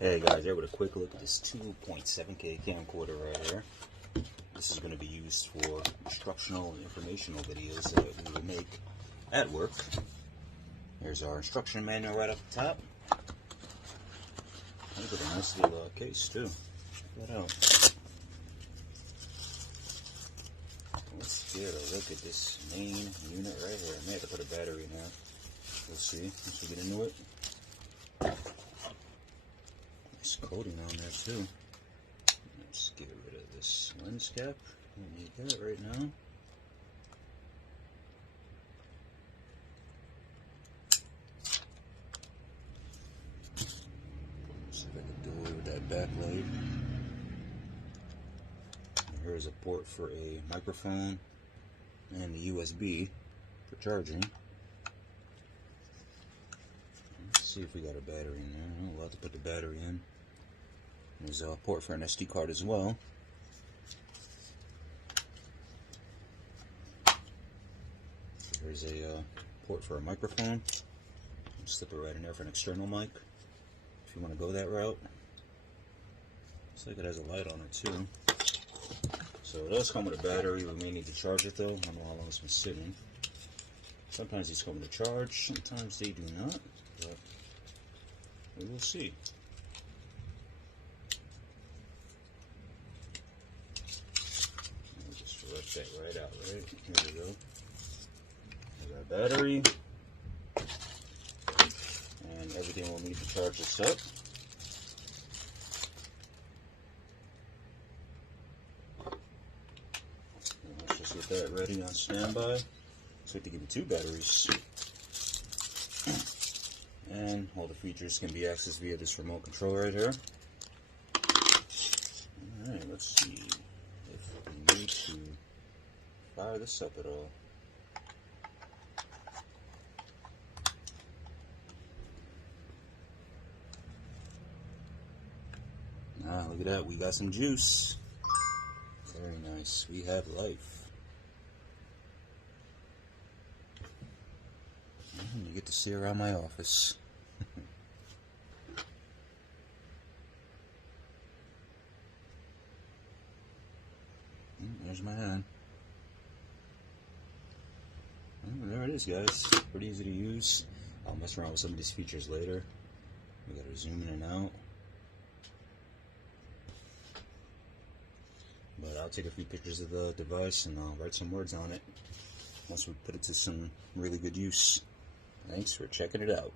Hey guys, here with a quick look at this 2.7K camcorder right here. This is going to be used for instructional and informational videos that we will make at work. Here's our instruction manual right up the top. Look at a nice little case too. Check that out. Let's get a look at this main unit right here. I may have to put a battery in there. We'll see once we get into it. Nice coating on there too. Let's get rid of this lens cap. Don't need that right now. See if I can do away with that backlight. Here's a port for a microphone and the USB for charging. Let's see if we got a battery in there. We'll have to put the battery in. There's a port for an SD card as well. There's a port for a microphone. Slip it right in there for an external mic if you want to go that route. Looks like it has a light on it too. So it does come with a battery. We may need to charge it though. I don't know how long it's been sitting. Sometimes these come with a charge, sometimes they do not, but we will see. I'll just rip that right out, right? Here we go. There's our battery. And everything we'll need to charge this up. Let's just get that ready on standby. So we have to give it 2 batteries. And all the features can be accessed via this remote control right here. Alright, let's see if we need to fire this up at all. Ah, look at that, we got some juice. Very nice, we have life. And you get to see around my office. There's my hand. Well, there it is, guys. Pretty easy to use. I'll mess around with some of these features later. We gotta zoom in and out. But I'll take a few pictures of the device and I'll write some words on it once we put it to some really good use. Thanks for checking it out.